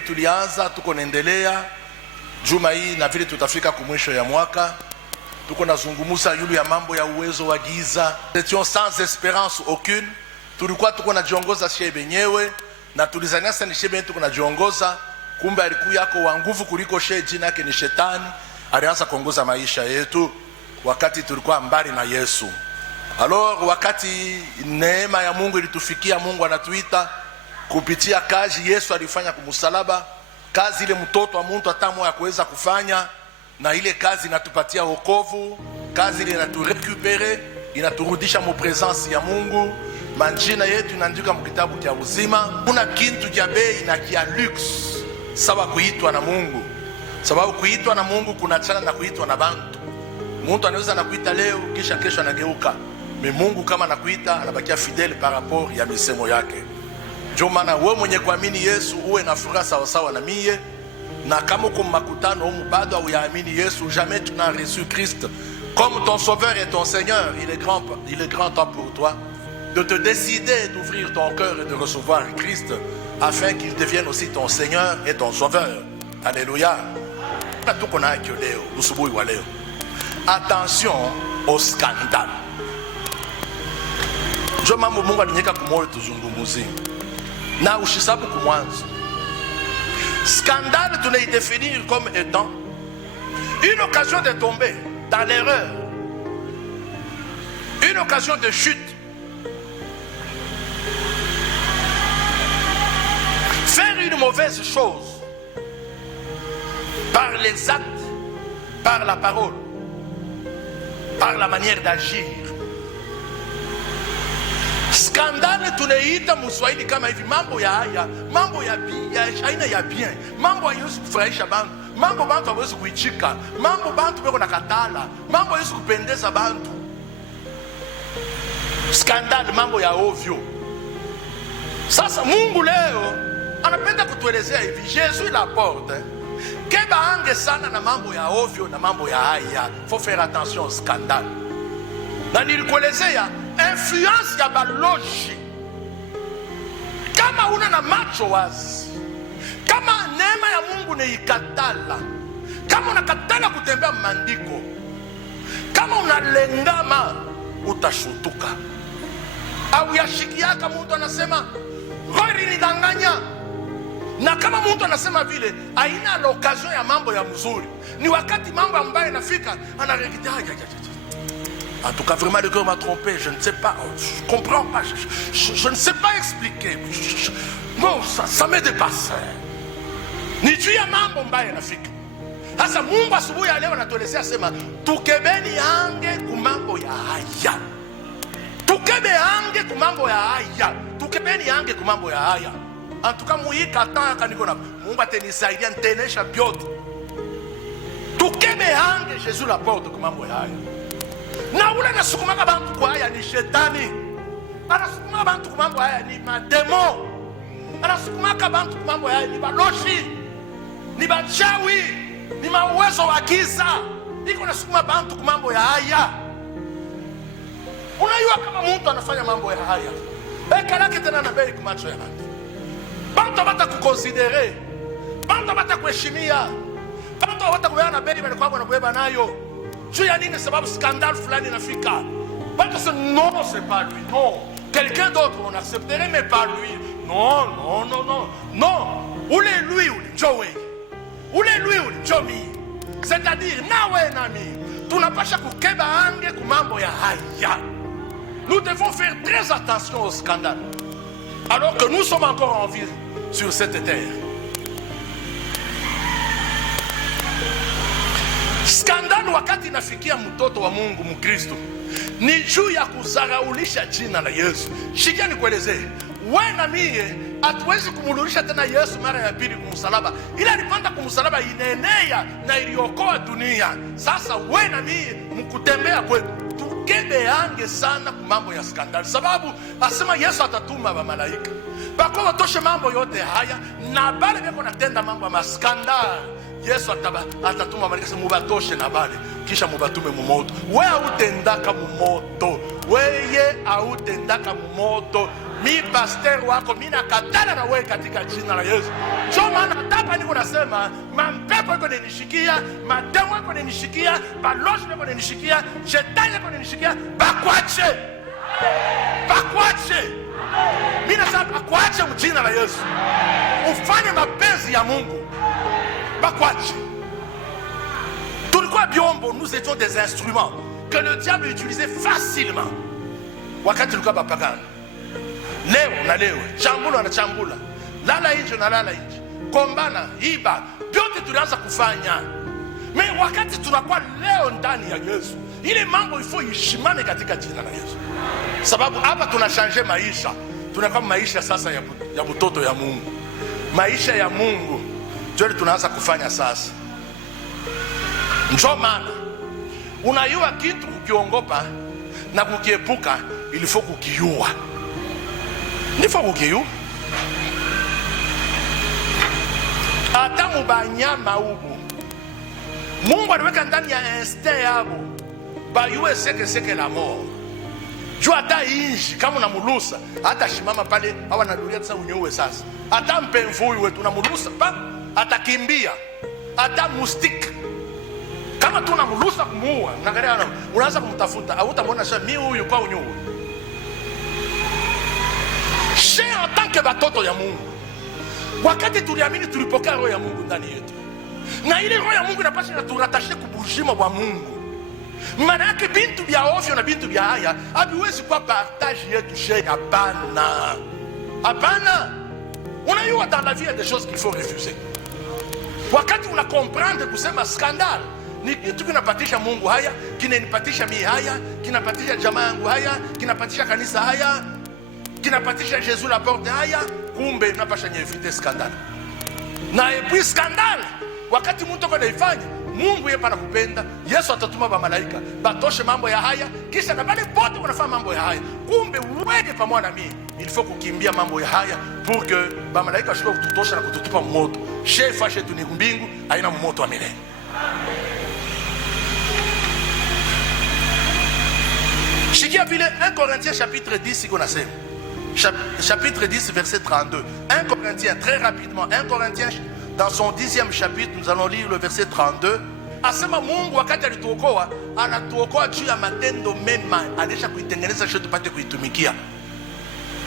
Tulianza, tuko naendelea juma hii na vile tutafika kumwisho ya mwaka, tuko nazungumuza yulu ya mambo ya uwezo wa giza. Étions sans espérance aucune, tulikuwa tuko najiongoza shie benyewe na tulizania sana shie benyewe tuko najiongoza, kumbe alikuwa yako wa nguvu kuliko shie, jina yake ni Shetani. Alianza kuongoza maisha yetu wakati tulikuwa mbali na Yesu. Alors wakati neema ya Mungu ilitufikia, Mungu anatuita kupitia kazi Yesu alifanya kumsalaba, kazi ile mtoto wa mtu atamu ya kuweza kufanya, na ile kazi inatupatia wokovu, kazi ile inaturecupere, inaturudisha mu presence ya Mungu. Manjina yetu inaandika mkitabu cha uzima. Kuna kintu cha bei na kia lux sawa kuitwa na Mungu, sababu kuitwa na Mungu kuna chana na kuitwa na bantu. Mtu anaweza nakuita leo kisha kesho anageuka, Mungu kama nakuita anabakia fidèle par rapport ya misemo yake. Ndio maana wewe mwenye kuamini Yesu uwe na furaha sawa sawa na mie, na kama uko makutano umu bado uyaamini Yesu, jamais tu n'as reçu Christ comme ton sauveur et ton Seigneur, il est grand temps pour toi de te décider d'ouvrir ton cœur et de recevoir Christ afin qu'il devienne aussi ton Seigneur et ton sauveur. Alléluia. Attention au scandale. Ndio mambo Mungu alinyeka kumoyo tuzungumuzi na ushisabu kumwanzo. Scandale tunaidéfinir comme étant une occasion de tomber dans l'erreur, une occasion de chute, faire une mauvaise chose par les actes, par la parole, par la manière d'agir. Skandale tunaita Mswahili kama hivi, mambo ya haya, mambo ya aina ya bien, mambo hayusi kufurahisha bantu, mambo bantu hawezi kuichika, mambo bantu beko na katala, mambo hayusi kupendeza bantu. Skandale, mambo ya ovyo. Sasa Mungu leo anapenda kutuelezea hivi, Jésus la porte, keba ange sana na mambo ya ovyo na mambo ya haya. Faut faire attention au scandale. Na nilikuelezea influence ya baloji. Kama una na macho wazi, kama neema ya Mungu ni ikatala, kama unakatala kutembea maandiko, kama unalengama, utashutuka. Au yashikiaka mtu anasema roho ilinidanganya, na kama mtu anasema vile haina l'occasion ya mambo ya mzuri, ni wakati mambo ambayo yanafika anarekita. En tout cas, vraiment, le cœur m'a trompé. Je ne sais pas. Je ne comprends pas. Je ne sais pas expliquer. Bon, ça me dépasse. Ni juu ya mambo mbaya yanafika. Sasa Mungu asubuhi ya leo anatuelezea asema, tukebeni ange kumambo ya haya. Tukebe ange kumambo ya haya. Tukebeni ange kumambo ya haya. En tout cas, muika ataka niko na Mungu atenisaidia ntenesha byote. Tukebe ange Jésus la porte kumambo ya haya. Na ule nasukumaka bantu kwa haya ni Shetani. Anasukumaka bantu kwa mambo haya ni mademo. Anasukumaka bantu kwa mambo haya ni baloshi, ni bachawi, ni mauwezo wa giza. Niko nasukuma bantu kwa mambo ya haya. Unajua kama mtu anafanya mambo ya haya, beka lake tena na bei kumacho ya bantu. Bantu bata kukonsidere, bantu bata kuheshimia, bantu bata kuwa na bei bali kwa wanabeba nayo. Tu as dit que c'est un scandale fulani nafika. Pas que non, c'est pas lui, non. Quelqu'un d'autre on accepterait, mais pas lui. Non, non, non, non. Non. Où est lui ou Joey? Où est lui ou Jomi? C'est-à-dire, nawe nami. Tu n'as pas chaque keba ange kumambo ya haya. Nous devons faire très attention au scandale. Alors que nous sommes encore en vie sur cette terre. Skandali wakati nafikia mtoto wa Mungu Mkristo ni juu ya kuzaraulisha jina la Yesu. Shikia nikuelezee, wewe na mie hatuwezi kumululisha tena Yesu mara ya pili kumsalaba. Ile alipanda kumsalaba inenea na iliokoa dunia. Sasa wewe na mie mkutembea kwetu tukebe ange sana kumambo ya skandali, sababu asema Yesu atatuma wa malaika bako watoshe mambo yote haya, na bale beko natenda mambo ya maskandali. Yesu atatuma malaika mubatoshe na bale, kisha mubatume mumoto. We autendaka mumoto, weye autendaka mumoto, Mi pasteur wako mina katana na wewe katika jina la Yesu. Sio maana hapa niko nasema mampepo yako nishikia, mademo yako nishikia, balozi yako nishikia, shetani yako nishikia, bakwache. Bakwache. Mimi nasema bakwache mjina la Yesu. Ufanye mapenzi ya Mungu. Bakwache. Tulikuwa biombo, nous étions des instruments que le diable utilisait facilement. Wakati tulikuwa bapagana. Leo na leo, chambula na chambula, lala nje na lala nje, kombana, iba, vyote tulianza kufanya. Me wakati tunakuwa leo ndani ya Yesu, ile mambo ifo ishimane katika jina la Yesu. Sababu hapa tunashanje maisha, tunakuwa maisha sasa ya mtoto ya Mungu. Maisha ya Mungu, ndio tunaanza kufanya sasa. Ndio maana unayua kitu ukiongopa na kukiepuka, ilifo kukiua. Nifo kukiu hata mubanyama ubu Mungu aliweka ndani ya instinct yabo bayue seke la mort. Jua hata inji kama unamulusa hata shimama pale hawa nadulia sasa unyewe sasa. Hata mpemvuyu wetu unamulusa pa atakimbia. Hata mustiki kama tu unamulusa kumuua na unaanza kumtafuta hautamwona sasa mimi huyu kwa unyewe. Chez en tant que batoto ya Mungu, wakati tuliamini tulipokea roho ya Mungu ndani yetu, na ile roho ya Mungu inapaswa naturatashe kubujima wa Mungu. Maana yake bintu vya ovyo na bintu vya haya haviwezi kwa partage yetu. Chez hapana, hapana. Unayua dans la vie des choses qu'il faut refuser. Wakati una comprendre kusema scandale ni kitu kinapatisha Mungu haya, kinanipatisha mimi haya, kinapatisha jamaa yangu haya, kinapatisha kanisa haya, kinapatisha Jésus la porte haya, kumbe unapasha nyevite skandale. Na epi skandale wakati mtu kwa naifanya Mungu yeye pana kupenda, Yesu atatuma ba malaika batoshe mambo ya haya, kisha na bale bote wanafanya mambo ya haya. Kumbe wewe pamoja na mimi il faut kukimbia mambo ya haya pour que ba malaika shiko kututosha na kututupa moto. Shefa shetu ni mbingu haina moto wa milele. Shikia vile 1 Corinthiens chapitre 10 iko nasema. Chapitre 10 verset 32. 1 Corinthiens, très rapidement, 1 Corinthiens dans son 10e chapitre, nous allons lire le verset 32. Asema Mungu wakati alituokoa, anatuokoa juu ya matendo mema, alisha kuitengeneza shetu tupate kuitumikia.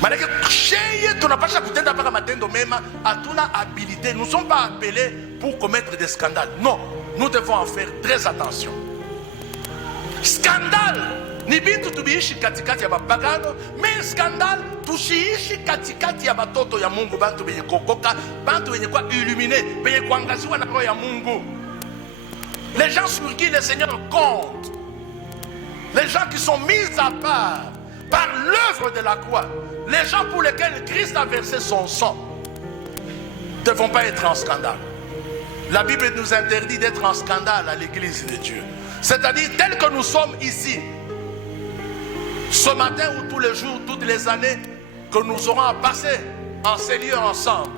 Maana sheye tunapasha kutenda paka matendo mema, hatuna habilité, nous ne sommes pas appelés pour commettre des scandales. Non, nous devons en faire très attention. Scandale ni bintu tubiishi katikati ya mapagano, mais scandale tushiishi katikati ya batoto ya Mungu, bantu benye kokoka, bantu benye kwa illuminé, benye kuangaziwa na roho ya Mungu. Les gens sur qui le Seigneur compte, les gens qui sont mis à part par l'œuvre de la croix, les gens pour lesquels Christ a versé son sang, ne devront pas être en scandale. La Bible nous interdit d'être en scandale à l'église de Dieu. C'est-à-dire tel que nous sommes ici, ce matin ou tous les jours, toutes les années que nous aurons à passer en ces lieux ensemble.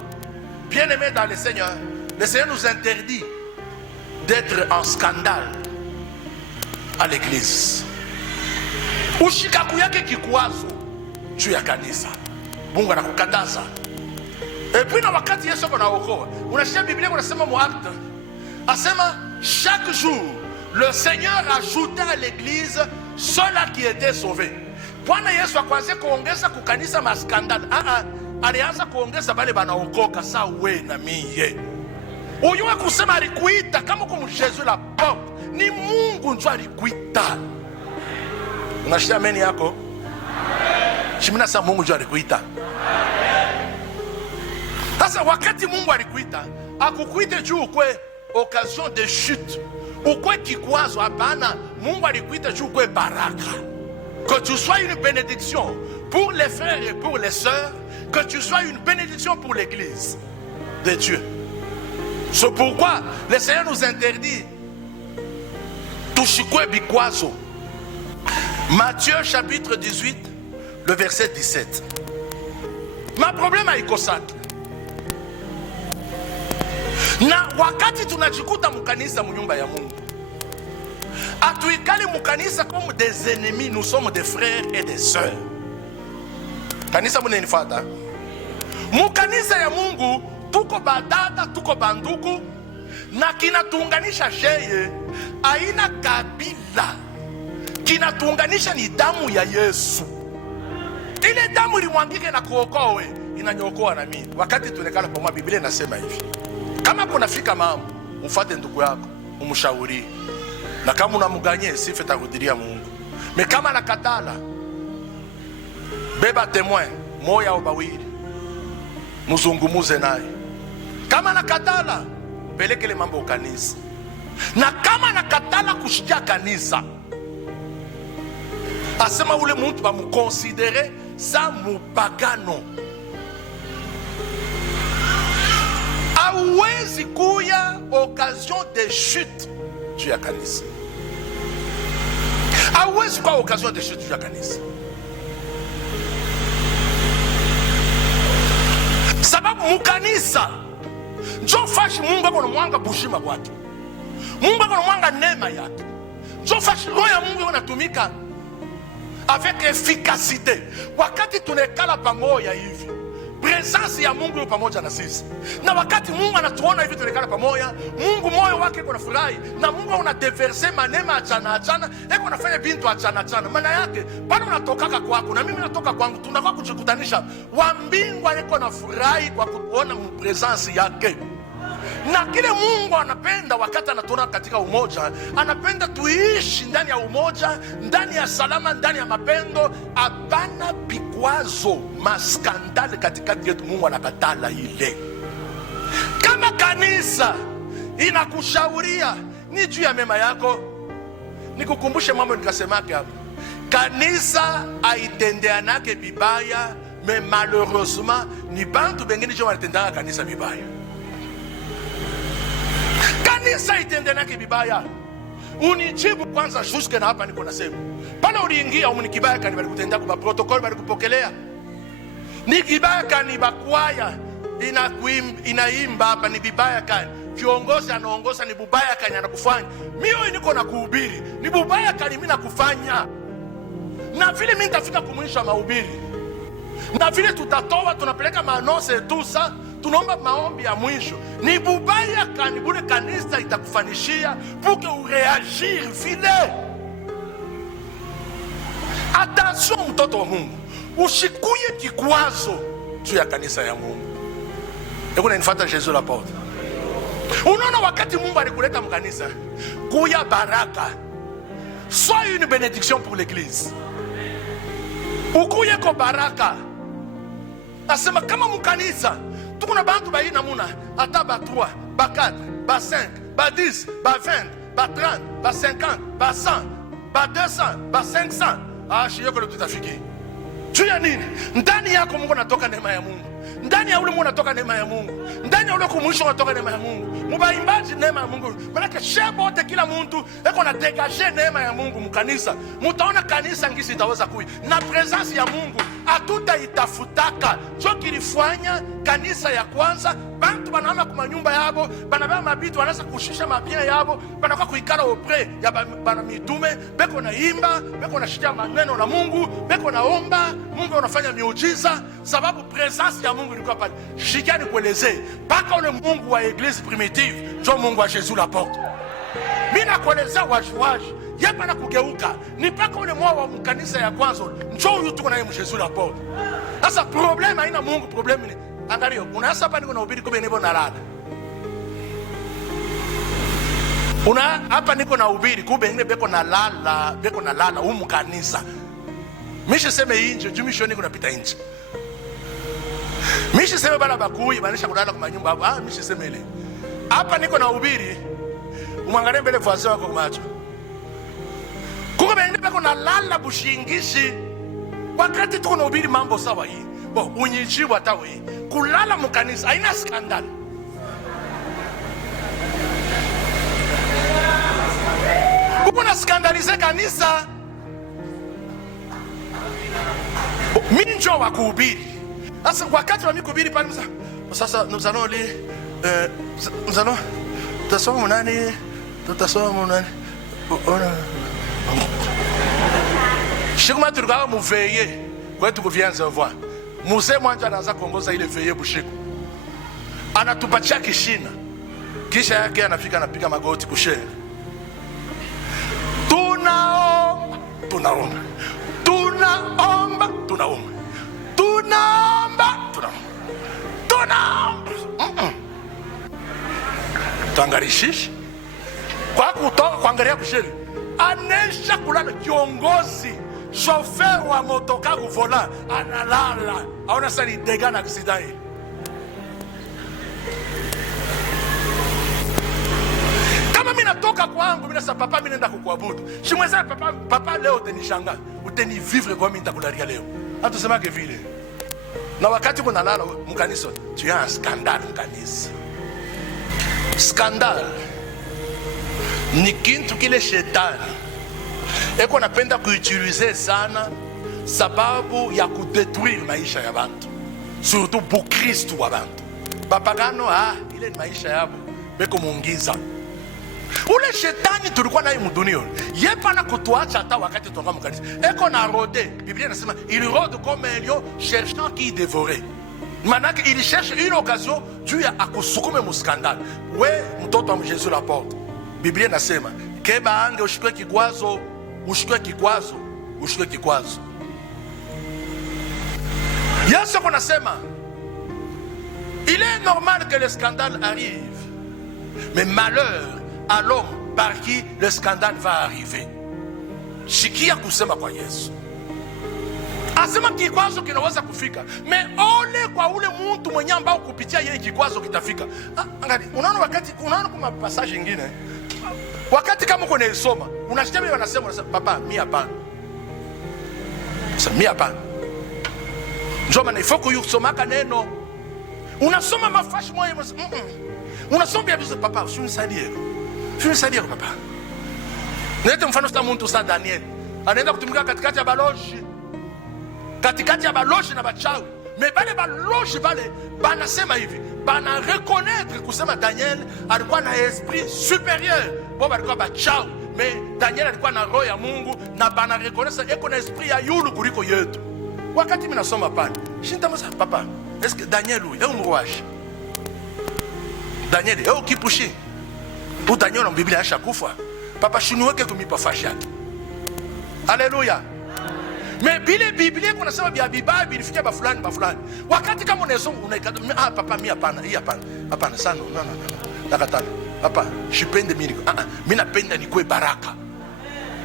Bien-aimés dans le Seigneur nous interdit d'être en scandale à l'église. Ushikaku yake kikwazo juu ya kanisa. Mungu anakukataza. Et puis na wakati Yesu anaokoa, unasikia Biblia inasema mu acte, asema chaque jour le Seigneur ajoutait à l'église ceux-là qui étaient sauvés. Bwana Yesu akwanze kuongeza kukanisa maskandal. Alianza kuongeza bale banaokoka saa we na miye. Uyuwe kusema alikuita kama kumu Jésus la porte. Ni Mungu njo alikuita. Unashia ameni yako? Shimina sa Mungu njo alikuita. Sasa wakati Mungu alikuita, akukuite juu ukwe occasion de chute, ukwe kikwazo, hapana. Mungu alikuita juu ukwe baraka. Que tu sois une bénédiction pour les frères et pour les sœurs, que tu sois une bénédiction pour l'église de Dieu. C'est pourquoi le Seigneur nous interdit tushikwe bikwazo. Matthieu chapitre 18, le verset 17. Ma problème haiko saki. Na wakati tunajikuta mukanisa munyumba ya Mungu, atuikali mukanisa comme des ennemis, nous sommes des frères et des sœurs. Kanisa mnenifuata? Mukanisa ya Mungu tuko badada, tuko banduku, na kinatuunganisha sheye aina kabila. Kinatuunganisha ni damu ya Yesu. Ile damu ilimwangike na kuokoa inanyokoa na mimi. Wakati tunekala kwa Biblia inasema hivi. Kama kunafika mambo, mfuate ndugu yako, umshauri. Na kama unamganye sifa takudiria Mungu. Me kama nakatala, beba témoin moya au bawili. Muzungumuze naye. Kama nakatala, pelekele mambo kanisa. Na kama nakatala kushikia kanisa, asema ule mtu ba mukonsidere sa mupagano. Hauwezi kuya occasion de chute juu ya kanisa. Hauwezi kuwa occasion de chute juu ya kanisa. Sababu mukanisa njo fashi Mungu ako na mwanga bushima kwake. Mungu ako na mwanga neema yake. Njo fashi roho ya Mungu inatumika avec efficacité. Wakati tunekala pamoja hivi, presence ya Mungu yupo pamoja na sisi. Na wakati Mungu anatuona hivi tunekala pamoja, Mungu moyo wake uko na furahi, na Mungu unadeverse manema achana, eko nafanya bintu achana. Maana yake bado unatokaka kwako na mimi natoka kwangu, tunakuwa kujikutanisha. Wa mbingu eko na furahi kwa kuona presence yake. Na kile Mungu anapenda wakati anatuona katika umoja, anapenda tuishi ndani ya umoja, ndani ya salama, ndani ya mapendo, hapana pikwazo, maskandali katikati yetu. Mungu anakatala ile. Kama kanisa inakushauria ni juu ya mema yako, nikukumbushe mambo nikasemake hapo. Kanisa haitendeanake bibaya, mais malheureusement ni bantu bengine ndio wanatendanga kanisa bibaya. Kanisa itendenake bibaya. Unijibu kwanza juske na hapa niko nasema. Pale uliingia umuni kibaya kani bali kutendea kwa protocol bali kupokelea. Ni kibaya kani bakwaya inaimba hapa ni bibaya kani. Kiongozi anaongoza ni bubaya kani anakufanya. Mimi niko na kuhubiri. Ni bubaya kani mimi nakufanya. Na vile mimi nitafika kumwisha mahubiri. Na vile tutatoa tunapeleka manose tusa, tunaomba maombi ya mwisho. Ni bubaya kani bule kanisa itakufanishia pour que ureagir vile. Attention mtoto wa Mungu, ushikuye kikwazo juu ya kanisa ya Mungu. Eko nanifuata Jésus la porte. Unaona wakati Mungu alikuleta mkanisa, kuya baraka. Sois une bénédiction pour l'église. Ukuye ko baraka. Asema kama mkanisa tuko na bantu ba ina muna ata ba 3 ba 4 ba 5 ba 10 ba 20 ba 30 ba 50 ba 100 ba 200 ba 500. Shio kwa tutafiki. Juu ya nini? Ndani yako Mungu anatoka neema ya Mungu. Ndani ya ule Mungu anatoka neema ya Mungu. Ndani ya ule kumwisho anatoka neema ya Mungu. Mubaimbaji neema ya Mungu. Maana shebo te kila mtu eko na dégager neema ya Mungu mkanisa. Mutaona kanisa ngisi itaweza kui. Na presence ya Mungu atuta itafutaka. Jo kilifanya kanisa ya kwanza bantu banama kuma nyumba yabo, banabeba mabitu wanaanza kushusha mabia yabo, banakuwa kuikala opre ya bana mitume, beko na imba, beko na shikia maneno na Mungu, beko na omba, Mungu anafanya miujiza sababu presence ya Mungu ilikuwa pale. Shikia nikuelezee, paka ule Mungu wa Eglise primitive, jo Mungu wa Jésus la porte. Mimi nakuelezea wajuwaji, yepa na kugeuka, ni paka ule mwa wa mkanisa ya kwanza, njo huyu tuko naye Jésus la porte. Sasa problema haina Mungu, problema ni angalia, unasa hapa niko nahubiri kumbe nipo nalala. Hapa niko nahubiri kumbe ngine beko nalala humu kanisa. Mishi seme inje, juu mishi niko napita inje. Mishi seme bala bakui, banisha kulala kwa nyumba hapo. Mishi seme ile. Hapa niko nahubiri, umwangalie mbele vazi wako macho. Kumbe ngine beko nalala bushingishi. Wakati tuko nahubiri mambo sawa hii. Bo, unyijibu atawe. Kulala mkanisa haina skandali. Kuna skandalize kanisa. Minjo wa kuhubiri. Sasa wakati wa mikuhubiri pale sasa nous allons tutasoma nani? Shikuma tulikuwa muveye. Kwa tuko vianza voir. mzee mwanja anaanza kuongoza ile veye bushiku, anatupatia kishina, kisha yake anafika anapiga magoti kushere, tunaomba tunaomba tunaomba tunaomba tunaomba tunaomba tuangarishishi kwa kutoka kuangalia kushere, anesha kulala kiongozi shofer wa motoka kuvola analala, aona sasa ni dega na accident. Kama mimi natoka kwangu mimi nasema papa, mimi nenda kukuabudu, shimweza papa leo utanishanga, utanivivre kwa mimi nitakulalia leo, hata sema ke vile. Na wakati kuna lala mkanisa, tu as scandale mkanisa. Scandale ni kintu kile shetani eko napenda kuutilize sana sababu ya kudetruire maisha ya bantu, surtout bukristu wa bantu bapagano. Ile ni maisha yabo beko muungiza. Ule shetani tulikuwa naye mudunia yepa na kutuacha hata wakati tunga mkanisa eko na rode. Biblia inasema il rôde comme un lion cherchant qui dévorer. Manake il cherche une occasion juu ya akusukume muskandal. We mtoto wa Yesu la porte, Biblia inasema keba ange ushikwe kikwazo, ushikwe kikwazo, ushikwe kikwazo. Yesu konasema il est normal que le scandale arrive, mais malheur à l'homme par qui le scandale va arriver. Shikia kusema kwa Yesu, asema kikwazo kinaweza kufika, me ole kwa ule mtu mwenye ambao kupitia yeye kikwazo kitafika. Angalia, unaona wakati unaona kuma passage nyingine, wakati kama uko naisoma unasikia mimi wanasema papa mimi hapana, sasa mimi hapana, njoo maana ifo kusoma kaneno, unasoma mafashi moyo unasoma bia papa usinisaidie papa. Nete mfano sta mtu sa Daniel anaenda kutumika katikati ya baloshi na bachawi, me bale baloshi bale banasema hivi, bana reconnaître kusema Daniel alikuwa na esprit supérieur, bo balikuwa bachawi, me Daniel alikuwa na roho ya Mungu, na bana reconnaître eko na esprit ya yulu kuliko yetu. Wakati mimi nasoma pale shintamasa papa, est-ce que Daniel huyu est mroashi? Daniel est kipushi ou Daniel en Biblia ashakufa papa shuniweke kumipa fasha. Haleluya. Me bile Biblia kuna sema bia Biblia ilifikia ba fulani. Wakati kama unasoma unaikata papa mimi hapana, hii hapana sana. No. Nakatana. Papa, sipende mimi. Mimi napenda nikue baraka.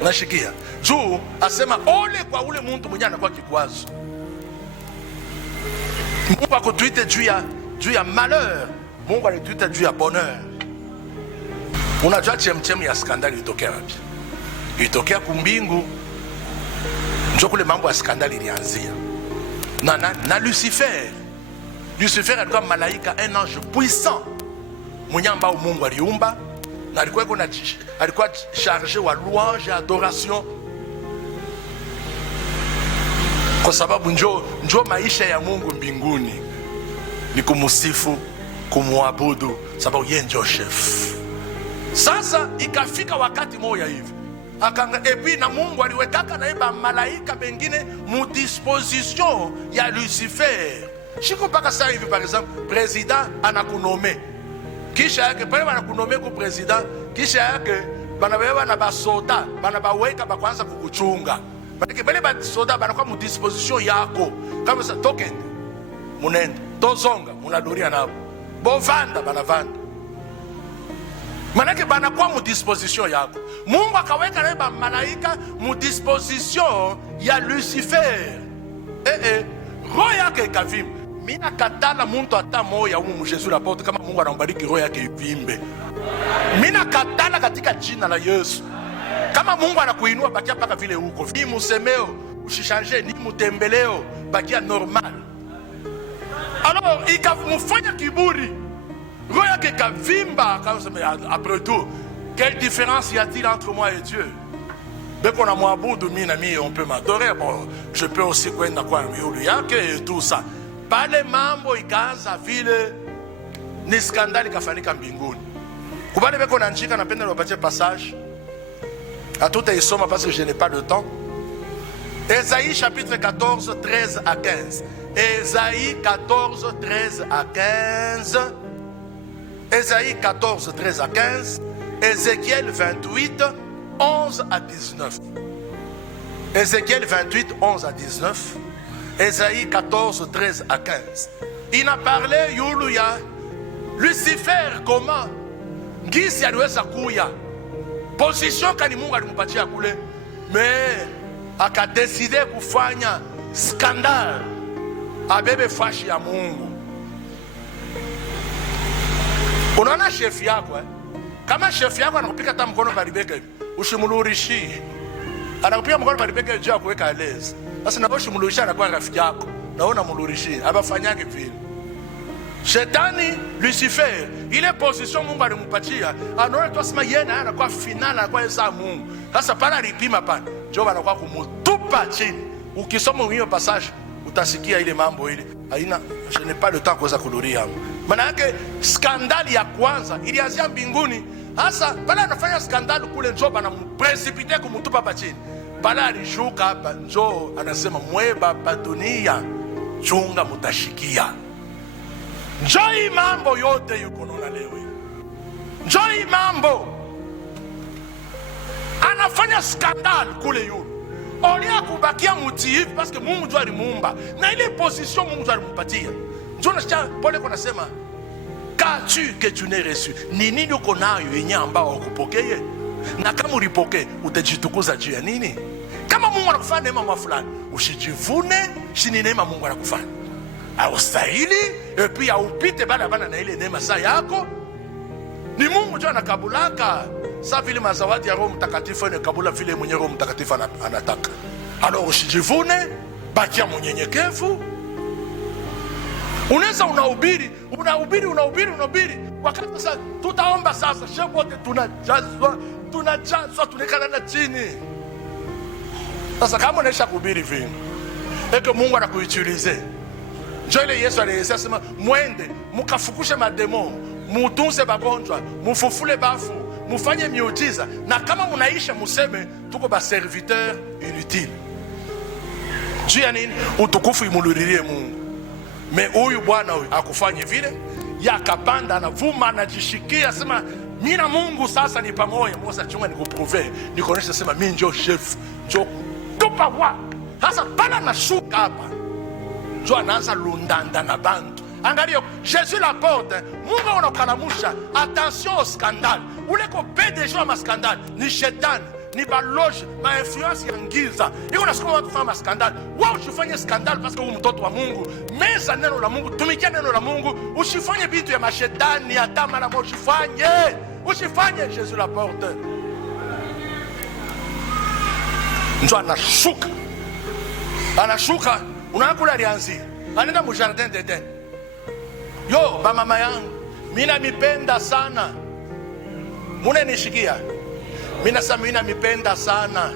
Unashikia? Juu asema ole kwa ule mtu mwenye anakuwa kikwazo. Mungu akotuite juu ya malheur, Mungu alituita juu ya bonheur. Unajua chemchemi ya skandali ilitokea wapi? Ilitokea kumbingu. Njoo kule mambo ya skandali ilianzia. Na Lucifer. Lucifer alikuwa malaika, un ange puissant. Mwenye ambao Mungu aliumba, na alikuwa chargé wa louange et adoration. Kwa sababu njoo maisha ya Mungu mbinguni ni kumusifu, kumuabudu, sababu yeye ndio chef. Sasa ikafika wakati moja hivi epi na Mungu aliwekaka na eba malaika bengine mu disposition ya Lucifer. Shiko mpaka sasa hivi par exemple president anakunome, kisha yake pale anakunome ku president, kisha yake banabeba na basoda banabaweka bakwanza kukuchunga, bale basoda banakuwa mu disposition yako, kama sa token munende tozonga munadoria nabo bovanda banavanda, manake banakuwa mu disposition yako. Mungu akaweka na malaika mu disposition ya Lucifer. Roho yake ikavimba. Mina katala muntu hata moya humu Yesu la porte kama Mungu anambariki roho yake ivimbe. Mina katala katika jina la Yesu. Kama Mungu anakuinua bakia paka vile huko. Ni musemeo ushishange, ni mutembeleo bakia normal. Alors ikamufanya kiburi. Roho yake ikavimba, après tout, quelle différence y a-t-il entre moi et Dieu? Dès qu'on a mouaboudu, on peut m'adorer. Bon, je peux aussi kwenda kwa miulu yake et tout ça. Pale mambo ikaanza vile ni skandali kafanyika mbinguni. Kubale beko na njika napenda niwapatie passage. Hatutaisoma parce que je n'ai pas de temps. Ésaïe chapitre 14, 13 à 15. Ésaïe 14, 13 à 15. Ésaïe 14, 13 à 15. Ézéchiel 28, 11 à 19. Ézéchiel 28, 11 à 19. Ésaïe 14, 13 à 15. Il a parlé Yuluya Lucifer comment ngisi aliweza kuya position kani Mungu alimpatia kule, mais akadeside kufanya skandal abebe fashi ya Mungu. Unaona chef yako kama chef yako anakupika hata mkono baribeka hivi, ushimulurishi. Anakupika mkono baribeka juu ya kuweka alezi. Sasa na boshi mulurisha anakuwa rafiki yako, naona mulurishi abafanyake vile. Shetani Lucifer ile position Mungu alimpatia, anaona tu asema yeye na anakuwa finala anakuwa esa Mungu. Sasa pala alipima pana, njoo anakuwa kumutupa chini. Ukisoma hiyo passage utasikia ile mambo ile. Haina je n'ai pas le temps kuweza kuduria. Maana yake skandali ya kwanza ilianzia mbinguni. Sasa pala anafanya skandali kule, njoo anamprecipitate kumutupa pa chini. Pala alishuka hapa, njoo anasema mweba pa dunia chunga mutashikia. Njoi mambo yote yuko nona lewe. Njoi mambo anafanya skandal kule yule. Olia kubakia mutiifu parce que Mungu ndio alimuumba. Na ile position Mungu ndio alimpatia. Njoo na pole kwa nasema qu'as-tu que tu n'es reçu? Ni nini uko nayo yenye ambao ukupokee? Na kama ulipokee utajitukuza juu ya nini? Kama Mungu anakufanya neema mwa fulani, usijivune shini neema Mungu anakufanya. Haustahili epi upite bana na ile neema saa yako. Ni Mungu ndio anakabulaka. Sa vile mazawadi ya Roho Mtakatifu ni kabula vile mwenye Roho Mtakatifu anataka. Alors usijivune, bakia mnyenyekevu. Unaweza unahubiri wakati sasa tutaomba sasa shebu wote tunajazwa tunekana chini. Sasa kama unaisha kuhubiri vile eke Mungu anakuutilize. Njoo ile Yesu aliyesema mwende mkafukushe mademo, mutunze bagonjwa, mufufule bafu, mufanye miujiza, na kama munaisha museme tuko ba serviteur inutile. Juu ya nini? Utukufu imuluririe Mungu. Me huyu bwana huyu akufanye vile, yakapanda anavuma anajishikia sema mimi na Mungu sasa ni pamoja. Mosa chunga nikuprouver, nikonesha sema mimi ndio chef, ndio tupa wa. Sasa pala na shuka hapa. Ndio anaanza lundanda na bantu. Angalia Jésus la porte, Mungu anakalamusha attention au scandale. Ule ko PDG wa scandale ni shetani, ni baloge, ma influence ya ngiza. Iko nasukuma watu kufanya scandale. Wao usifanye scandale parce que wewe mtoto wa Mungu. Meza neno la Mungu, tumikia neno la Mungu. Usifanye vitu ya mashetani hata mara moja usifanye. Usifanye. Jésus la porte. Ndio anashuka. Anashuka, unakula alianzi. Anaenda mu jardin d'Eden. Yo, ba mama yangu, mimi namipenda sana. Mune nishikia. Mimi nasema mimi namipenda sana.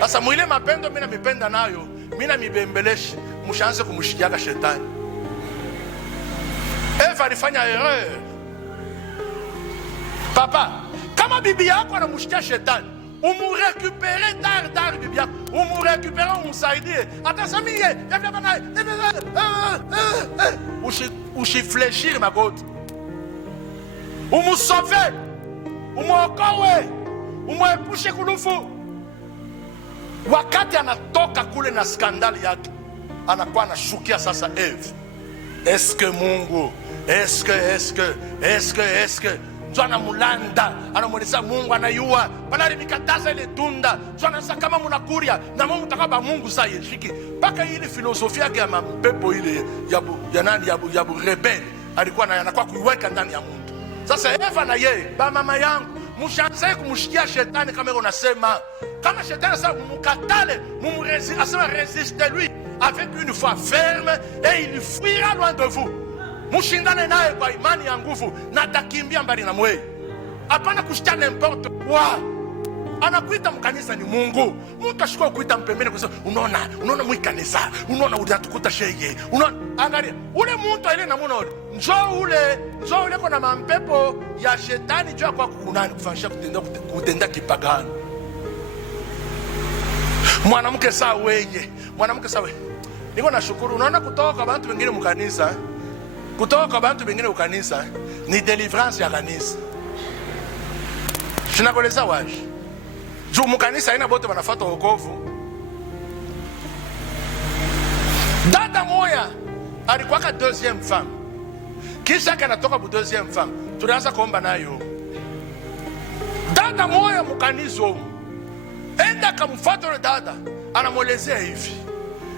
Sasa mwile mapendo mimi namipenda nayo, mimi namibembeleshi, mshaanze kumshikiaka shetani. Eva alifanya erreur. Papa, kama bibi yako anamshikia shetani, umurekupere tard bibi yako, umurekupere umsaidie. Atasamie, ushifleshire magoti. Umusove, umuokowe, umuepushe kulufu. Wakati anatoka kule na skandali yake, anakuwa anashukia sasa Eve. Eske Mungu, eske ndio anamulanda, anamueleza Mungu anayua, bali mikataza ile tunda. Ndio anasema kama mnakuria na Mungu mtakaba Mungu saa yeshiki. Paka ile filosofia yake ya mapepo ile ya rebel alikuwa anakuwa kuiweka ndani ya mtu. Sasa Eva na yeye, ba mama yangu, mshaanze kumshikia shetani kama unasema. Kama shetani sasa mukatale, asema résistez-lui avec une foi ferme et il fuira loin de vous. Mushindane naye kwa imani ya nguvu na atakimbia mbali na mwe. Hapana kushitana n'importe quoi. Anakuita mkanisa ni Mungu. Mtu ashukua kuita mpembeni kusema unaona mwikanisa, unaona unatukuta sheye. Angalia, ule mtu ile na muona njoo ule kuna mampepo ya shetani njoo kwa kunani kufanyisha kutenda kipagano. Mwanamke sawa wewe. niko na shukuru. Unaona kutoka kwa watu wengine mkanisa, kutoka kwa watu wengine ukanisa ni deliverance ya kanisa. Tunakoleza waje juu mkanisa haina bote wanafuata wokovu. Dada moya alikuwa ka deuxième femme, kisha kanatoka bu deuxième femme, tunaanza kuomba nayo. Dada moya mkanisa enda kamfuata yule dada, anamwelezea hivi,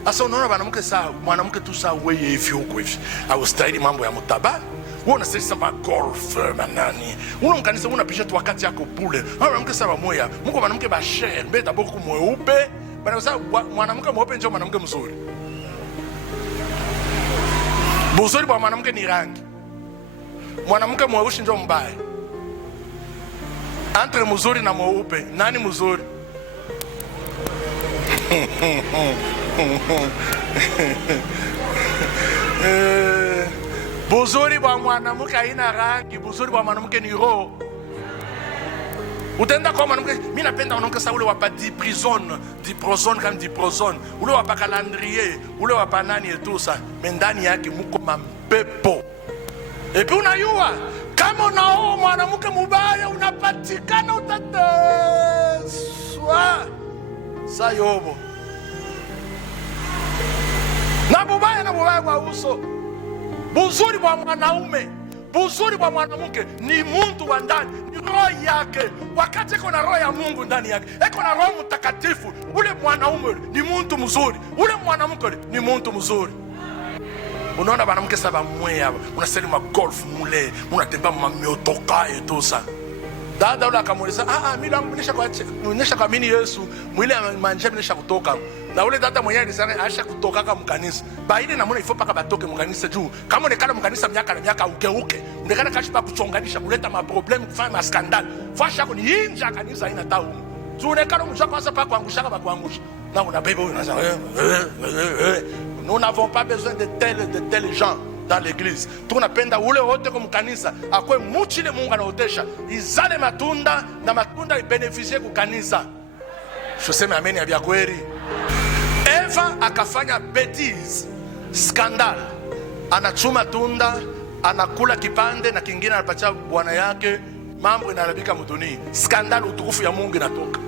asa unaona mwanamke saa, mwanamke tu saa wewe hivi huko hivi, au stahili mambo ya mutaba, wewe unasema ba golf manani, una mkanisa unapisha tu wakati yako bure. Mwanamke saa moya, mko mwanamke ba cher, mbele d'abord ku mweupe, bana sasa mwanamke mweupe ndio mwanamke mzuri. Buzuri bwa mwanamke ni rangi. Mwanamke mweusi ndio mbaya. Entre mzuri na mweupe, nani mzuri? Buzuri bwa mwanamke haina rangi, buzuri bwa mwanamke ni roho. Utenda kwa mwanamke, mimi napenda mwanamke sa ule wapa diprison kama diprozone, ule wapa calendrier, ule wapa nani et tout ça, mendani yake muko mampepo. Et puis unayua kama unao mwanamke mubaya unapatikana utateswa sayobo. Na mubaya kwa uso. Buzuri bwa mwanaume, buzuri bwa mwanamke ni muntu wa ndani, ni roho yake. Wakati eko na roho ya Mungu ndani yake, eko na Roho Mtakatifu, ule mwanaume ni muntu mzuri, ule mwanamke ni muntu mzuri. Unaona mwanamke saba mwea, unasema magolf mule, unatembea mamiotoka et tout ça. Dada ule akamuuliza, mimi langu nisha kwa mini Yesu, mwile manje nisha kutoka. Na ule dada mwenyewe alisema aisha kutoka kama mkanisa. Baile na mbona ifo paka batoke mkanisa juu. Kama unekana mkanisa miaka na miaka ugeuke. Unekana kashi pa kuchonganisha, kuleta ma problem, kufanya ma scandal. Fasha ko ni inja kanisa haina tau. Juu unekana mjaka kwanza pa kuangusha kama kuangusha. Na unabeba unaanza nous n'avons pas besoin de tels gens dans l'église. Tunapenda ule wote kwa mkanisa akwe muchile Mungu anaotesha izale matunda na matunda ibeneficie ku kanisa. Tuseme amen ya bia kweli. Eva akafanya bêtise, scandale. Anachuma tunda, anakula kipande na kingine anapatia bwana yake, mambo inaharibika mdunia. Scandale, utukufu ya Mungu inatoka.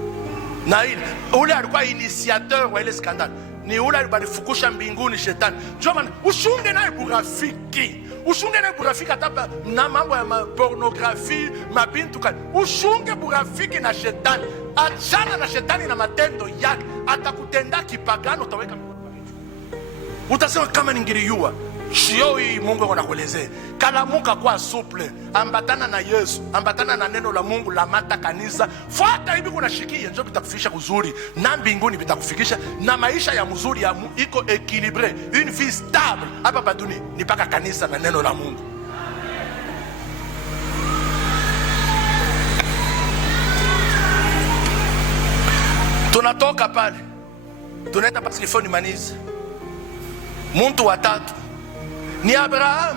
Na ile ule alikuwa initiateur wa ile scandale. Ni ule alibadifukusha mbinguni shetani. Njoo maana ushunge naye burafiki. Ushunge naye burafiki hata na mambo ya pornografia, mabintu kali. Ushunge burafiki na shetani. Achana na shetani na matendo yake. Atakutenda kipagano utaweka mikono kwa kichwa. Utasema kama ningiliyua. Shio hii Mungu anakuelezea. Kalamuka kwa suple, ambatana na Yesu, ambatana na neno la Mungu, la mata kanisa. Fuata hivi kunashikia, njoo bitakufisha kuzuri, na mbinguni bitakufikisha na maisha ya mzuri ya iko équilibré, une vie stable. Hapa baduni ni paka kanisa na neno la Mungu. Tunatoka pale. Tunaenda pasi lifoni manizi. Muntu watatu ni Abraham.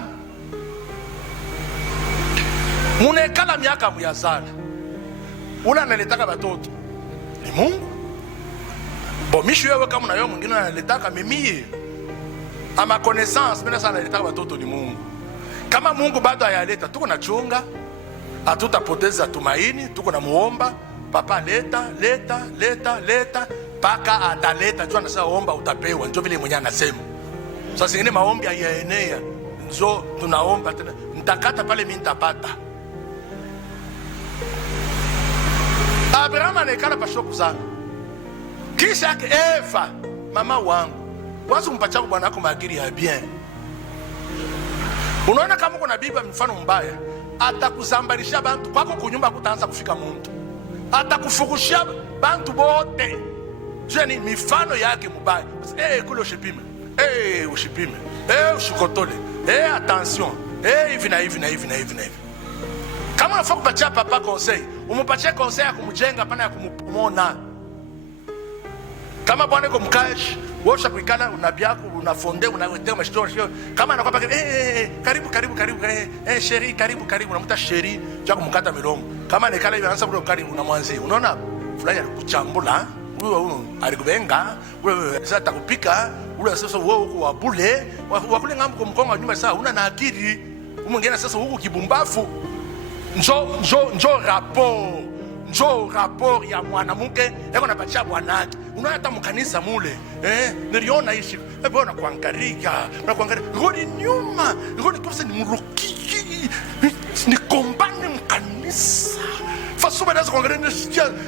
Munekala miaka muyazala, ule analetaka batoto ni Mungu. Bomishu yewe kama na yo mwingine analetaka mimie ama connaissance, mena sana analetaka batoto ni Mungu. Kama Mungu bado hayaleta, tuko na chunga, hatutapoteza tumaini, tuko na muomba papa leta paka ataleta. Jua anasema omba utapewa, ndio vile mwenye anasema. Sasa ingine maombi hayaenea, ndio tunaomba tena, nitakata pale mimi nitapata. Abraham anekala pashoku sana. Kisha yake Eva, mama wangu, kwanza umpatia bwana wako maagiri ya bien. Unaona kama kuna bibi mfano mbaya, atakuzambarisha bantu kwako kunyumba kutaanza kufika muntu. Atakufukushia bantu bote. Je ni mifano yake mbaya. Kule ushipime. Ushipime. Ushikotole. Attention. Hivi na hivi. Kama unafaa kupatia papa conseil, umupatie conseil ya kumjenga pana ya kumumona. Kama bwana yuko mkash, wewe ushakuikana unabii yako unafonde unawetea mashitoro. Kama anakuwa karibu sheri karibu unamta sheri cha kumkata milomo. Kama nekala hivi anaanza kule karibu unamwanzia. Unaona fulani alikuchambula, alikubenga sasa takupika ule sasa wewe uko wabule wakule ngambo kwa mkongo nyumba sasa una na akili mwingine sasa huko kibumbafu njo rapport ya mwanamke yako napatia bwanake unaona hata mkanisa mule niliona ishi bwana kuangalia rudi nyuma rudi kabisa ni mrukiki ni kombane mkanisa façon badaza kuangalia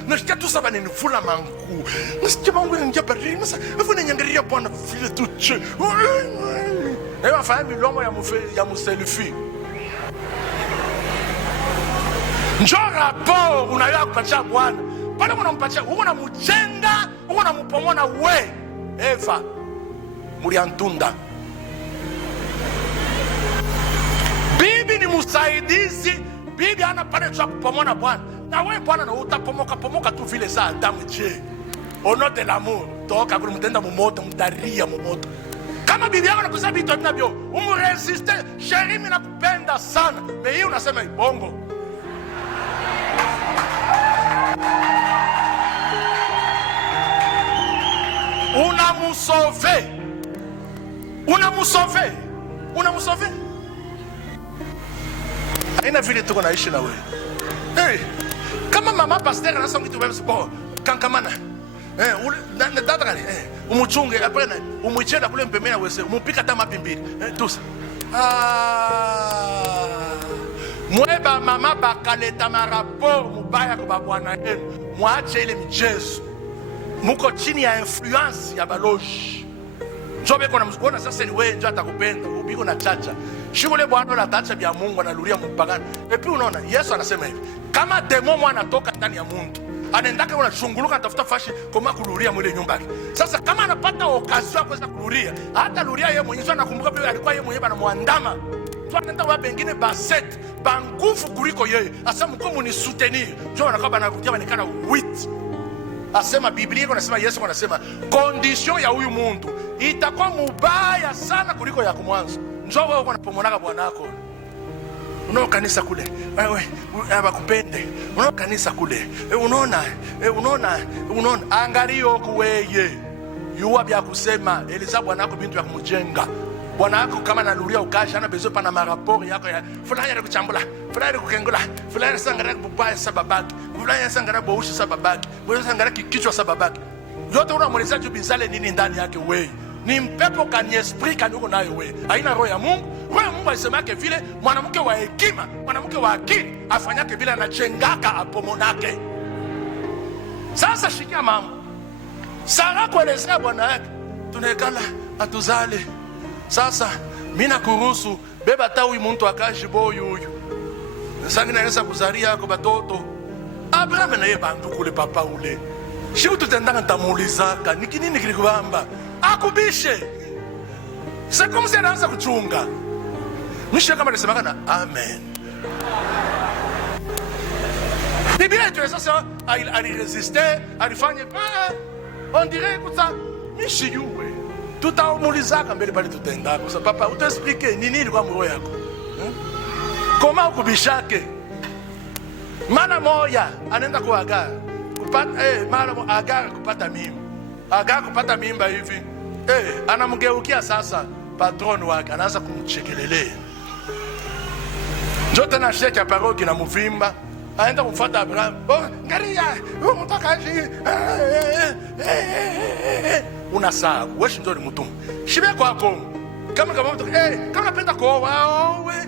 nasikia tu saba ninifula mangu nasikia mangu ninja barili masa efu ninyangalia bwana vile tuche ewa fahamu milomo ya muselfie njo rapport unayoa kupatia bwana pale unampatia uko na mjenga uko na mpomona we Eva Muriantunda. Bibi ni msaidizi, bibi ana pale cha kupomona bwana na wewe bwana na utapomoka tu vile saa Adamu je au nom de l'amour toka kule mtenda mumoto mtaria mumoto kama bibi yako anakusema vitu vinavyo umresiste sheri mimi nakupenda sana mais hii unasema ibongo unamusove aina vile tuko naishi na wewe kama mama pasteur anasema kitu wewe bon kankamana dada gani umuchunge après na umuichenda kule mpemena wewe umupika hata mapimbili tusa mweba mama bakaleta marapo mubaya kwa bwana yenu mwache ile michezo muko chini ya influence ya baloji njobe kona msikuona sasa ni wewe njo atakupenda ubiko na chacha shule bwana la tacha bya Mungu analuria mpagani epi unaona Yesu anasema hivi kama demo mwana anatoka ndani ya Mungu anaendaka unachunguluka atafuta fashi kama kuluria mwile nyumba yake sasa kama anapata okazio ya kuweza kuluria hata luria yeye mwenyewe anakumbuka pia alikuwa yeye mwenyewe anamwandama tu anaenda wa bengine baset bangufu kuliko yeye asa mkomo ni soutenir njo anakuwa banakutia banikana 8 asema Biblia iko nasema Yesu anasema condition ya huyu muntu itakuwa mubaya sana kuliko ya kumwanzo njoo wewe unapomonaka bwanako unao kanisa kule wewe abakupende unao kanisa kule unaona angalio kuweye yuwa bya kusema eliza bwanako bintu ya kumjenga bwanako kama naluria ukasha na bezo pana maraport yako ya fulani ya kuchambula fulani ya kukengula fulani sangara kubaya sababaki fulani sangara bousha sababaki fulani sangara kikichwa sababaki yote unamweleza tu bizale nini ndani yake wewe ni mpepo kani esprit kani uko nayo wewe haina roho ya Mungu roho ya Mungu alisema yake vile mwanamke wa hekima mwanamke wa akili afanyake vile anachengaka apomonake sasa shikia mama Sara kuelezea bwana yake tunekala atuzale sasa mimi nakuruhusu beba hata huyu mtu akashi boyu huyu sasa ninaweza kuzaria yako batoto Abraham na yeye bandu kule papa ule shiku tutendanga tamuulizaka niki nini kilikubamba akubishe c'est comme si anaanza kuchunga mwisho kama anasemaka na amen Biblia yetu sasa aliresiste alifanya on dirait que ça mishi yuwe tutaumulizaka mbele pale tutenda kwa sababu papa utaexplique nini ilikuwa moyo yako koma ukubishake mana moya anaenda kwa Agar kupata mara Agar kupata mimba hivi anamgeukia sasa patron wake anaanza kumchekelelea njote na sheki ya paroki na muvimba aenda kumfuata Abraham ngalia mtakaji unasaa wewe ndio ni mtume shibe kwako kama mtu kama napenda kuoa wewe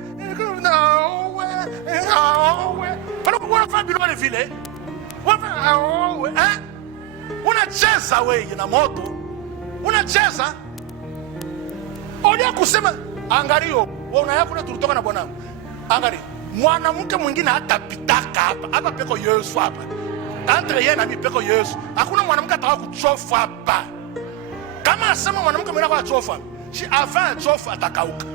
pale kwa familia wale vile wewe unacheza wewe na moto unacheza olia kusema angalio wana yako na tulitoka na bwanangu angalio mwanamke mwingine hatapitaka hapa peko Yesu hapa entre yeye na mimi peko Yesu hakuna mwanamke atakaye kuchofa hapa kama asema mwanamke mwingine kwa chofa si avant chofa atakauka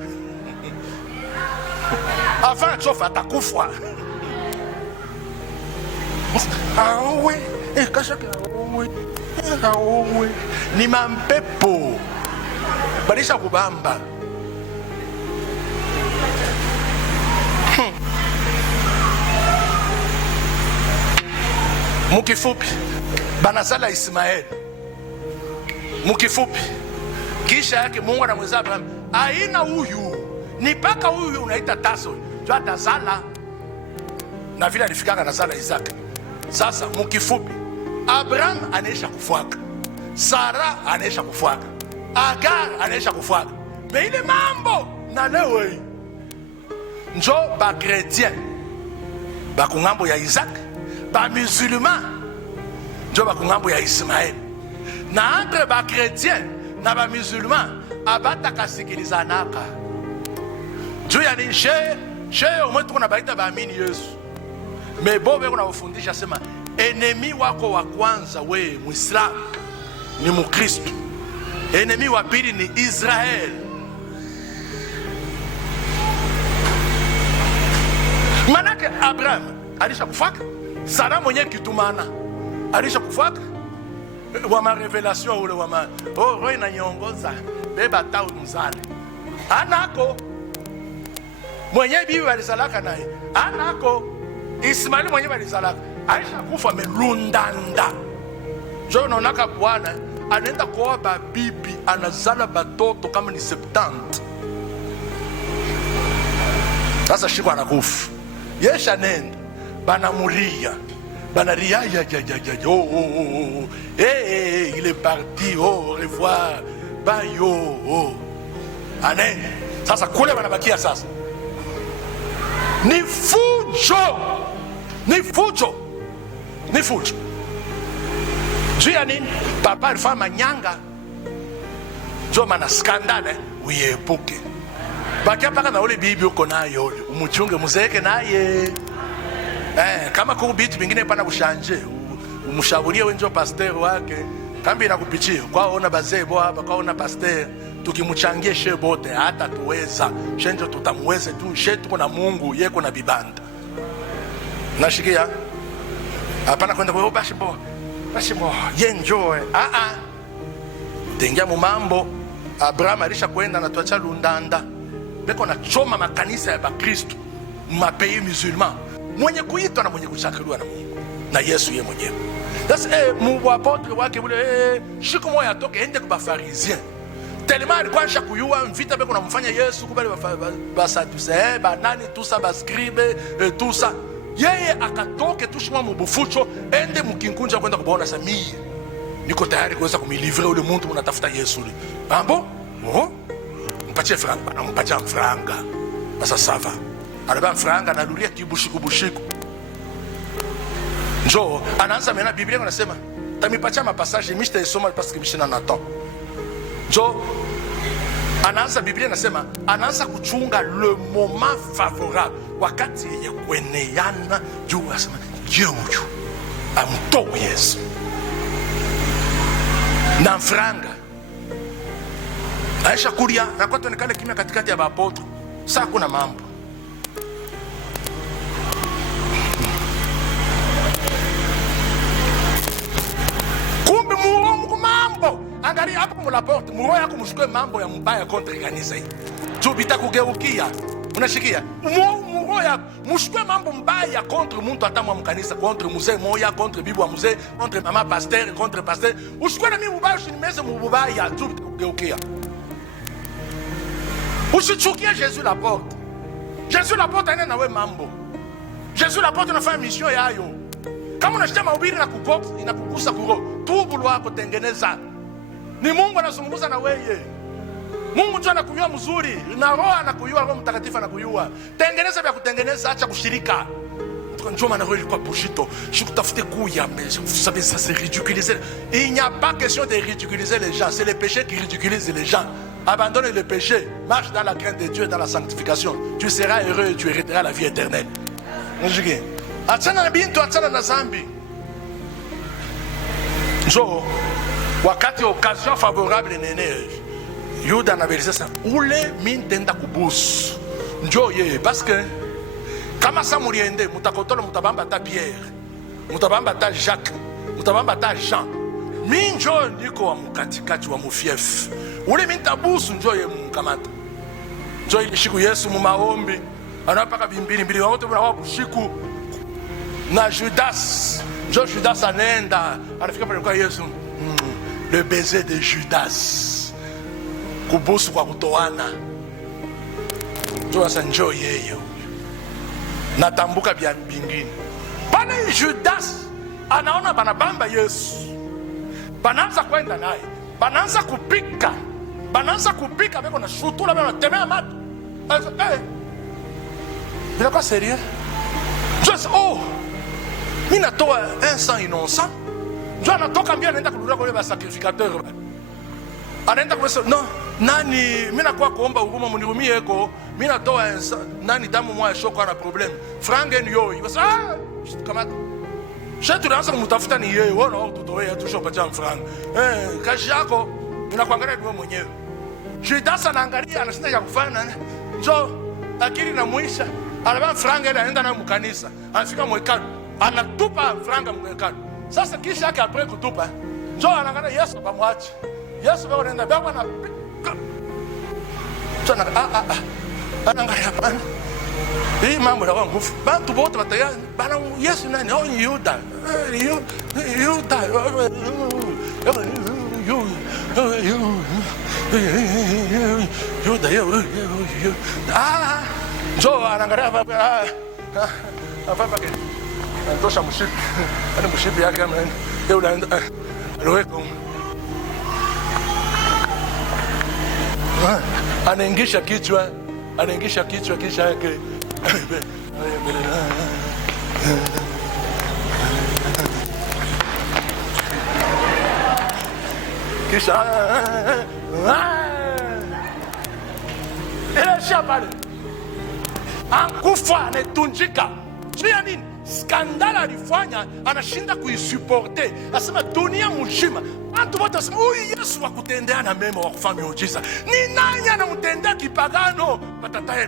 avant chofa atakufa awe kashaka awe ni mampepo balisha kubamba mukifupi banazala Ismaeli. Mukifupi, kisha yake Mungu anamweza Abraham, aina huyu ni paka huyu unaita taso jua tazala, na vile alifikaka nazala Isaka. Sasa mukifupi, Abraham anaisha kufuaka, Sara anaisha kufuaka, Agar anaisha kufuaka. Me ile mambo na leo njo ba chrétien ba kungambo ya Isaac, ba musulman njo ba kungambo ya Ismael. Na entre ba chrétien na ba musulman abata kasikilizanaka juu ya ni she omwe tuko na baita baamini Yesu. Mebobe kuna ufundisha sema enemi wako wa kwanza we Muislamu ni Mukristo, enemi wa pili ni Israel. Manake Abraham alisha kufaka, Sara mwenye kitumana alisha kufaka. Wama revelation ule wama roho inanyongoza beba tau mzale anako mwenye bibi walizalaka naye anako Ismaili mwenye walizalaka aisha kufa melundanda. Jo naonaka Bwana anaenda kuoa babibi anazala batoto kama ni 70. Sasa shiko anakufa yesha nenda banamuria banaria ya il est parti, au revoir bayo anene. Sasa kule banabakia sasa ni fujo juu ya nini? Papa alifanya manyanga jo mana skandale uyepuke bakia paka na ule bibi uko nayo ule umuchunge muzeke naye kama kwa bitu bingine pana kushanje umushaburie wenjo pasteur wake kambi inakupichia kwa ona bazebo hapa kwa ona pasteur tukimuchangie she bote hata tuweza shenjo tutamweze tu shetu na Mungu yeko na bibanda nashikia hapana kwenda kwa basi bo yenjoe tengia mu mambo. Abraham alisha kwenda na tuacha lundanda beko na choma makanisa ya Bakristo mapei musulman, mwenye kuitwa na mwenye kushakiliwa na Mungu na Yesu yeye mwenyewe. Sasa Mungu apotre wake bule shiko moya atoke ende kwa Farisien tellement alikuwa shakuyua mvita beko namfanya Yesu kubali ba Sadducee ba nani tusa ba scribe tusa yeye akatoke tushima mubufucho ende mukinkunja kwenda kubaona Samia niko tayari kuweza kumilivre ule muntu mnatafuta Yesu ule ambo mpatie franga na mpatia franga basa sava alaba franga na lulia kibushiku njo anaanza mena. Biblia inasema tamipatia mapasaje mimi sitaisoma parce que mishina na temps njo anaanza. Biblia inasema anaanza kuchunga le moment favorable wakati yenye kueneana juu asema Yesu amtoe Yesu na franga aisha kulia na kwa tonekale kimya katikati ya bapoto. Sasa kuna mambo kumbe muongo mambo. Angalia hapo kwa porte muroho yako mshukue mambo ya mbaya contre kanisa hii juu bitakugeukia. Unashikia muroho yako mshukue mambo mbaya contre muntu atamwa mkanisa, contre mzee moya, contre bibi wa mzee, contre mama pasteur, contre pasteur. Ushukue na mimi mbaya usinimeze mbaya juu bitakugeukia. Usichukie Jésus la porte. Jésus la porte anaenda nawe mambo. Jésus la porte anafanya mission yayo. Kama unashika mahubiri na kukosa inakugusa kuro, tubu lwako tengeneza. Ni Mungu anazungumza na wewe. Mungu ndiye anakujua mzuri, na Roho anakujua, Roho Mtakatifu anakujua. Tengeneza vya kutengeneza, acha kushirika. Njoo maana wewe ilikuwa bushito, shikutafute kuya, mais vous savez ça c'est ridiculiser. Il n'y a pas question de ridiculiser les gens, c'est les péchés qui ridiculisent les gens. Abandonne le péché, marche dans la crainte de Dieu, dans la sanctification. Tu seras heureux et tu hériteras la vie éternelle. Achana na bintu, achana na zambi. Njoo wakati occasion favorable nene Yuda anabeleza sana ule mintenda kubusu njoo ye parce que kama sa muriende mutakotola mutabamba ta Pierre, mutabamba ta Jacques, mutabamba ta Jean, minjo niko wa mkatikati wa mufief ule mintabusu njoo ye mkamata njoo ile shiku Yesu mu maombi anapaka bimbili wote bwana wa bushiku na Judas Jo Judas anaenda, anafika pale kwa Yesu. Le baiser de Judas. Kubusu kwa kutoana. Jo asa njoo yeye. Natambuka vya mbingine. Pale Judas anaona banabamba Yesu. Banaanza kwenda naye. Banaanza kupika beko na shutula beko na temea matu. Il a pas sérieux? Just mimi natoa un sang innocent. Ndio anatoka mbia anaenda kurudia kwa wale sacrificateur. Anaenda kwa no, nani mimi nakuwa kuomba huruma mnihurumie eko. Mimi natoa nani damu moja shoko ana problem. Frangen yo. Basa kama je tunaanza kumtafuta ni yeye. Wewe tutoe tushopatia mfranga. Kazi yako unakuangalia wewe mwenyewe. Judas anaangalia anashinda ya kufanya njoo akili na muisha. Alaba franga ile anaenda na mkanisa. Anafika mwekano. Anatupa franga mwekano. Sasa kisha yake apre kutupa. Njoo anaangalia Yesu pamwache. Yesu bado anaenda baba na Tuna anaangalia hapana. Hii mambo ya nguvu. Bantu bote bataya bana Yesu nani? Oh Yuda. Yuda. Njoo anaangalia hapa ke tosha mshipi ana mshipi yake kama yeye unaenda aloweko anaingisha kichwa kisha yake kisha ile shabale ankufa anetunjika. Chia nini? Skandala alifanya anashinda kuisuporter. Asema dunia mzima watu wote wasema huyu Yesu wakutendea na mema wakufanya miujiza. Ni nani anamtendea kipagano?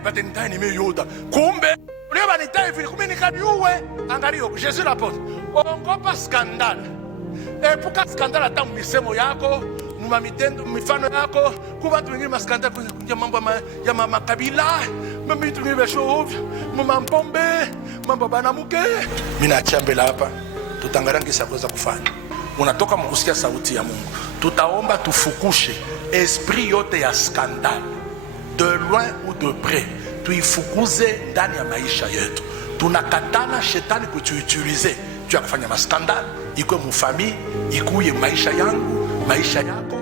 Batendea ni mimi Yuda. Kumbe leo banitaye vile kumbe nikadiuwe. Angalio Yesu l'apôtre. Ongopa skandala. Epuka skandala tamu misemo yako. Muma mitendo mifano yako kuba watu wengine maskanda kunja mambo ya makabila mambo vitu vingine show muma mpombe mambo banamuke. Mimi naachia mbele hapa tutangarangisa kuweza kufanya. Unatoka mkusikia sauti ya Mungu. Tutaomba tufukushe esprit yote ya skandal de loin ou de près. Tuifukuze ndani ya maisha yetu. Tunakatana shetani kutuutilize tu ya kufanya maskandal iko mu famille ikuye maisha yangu maisha yako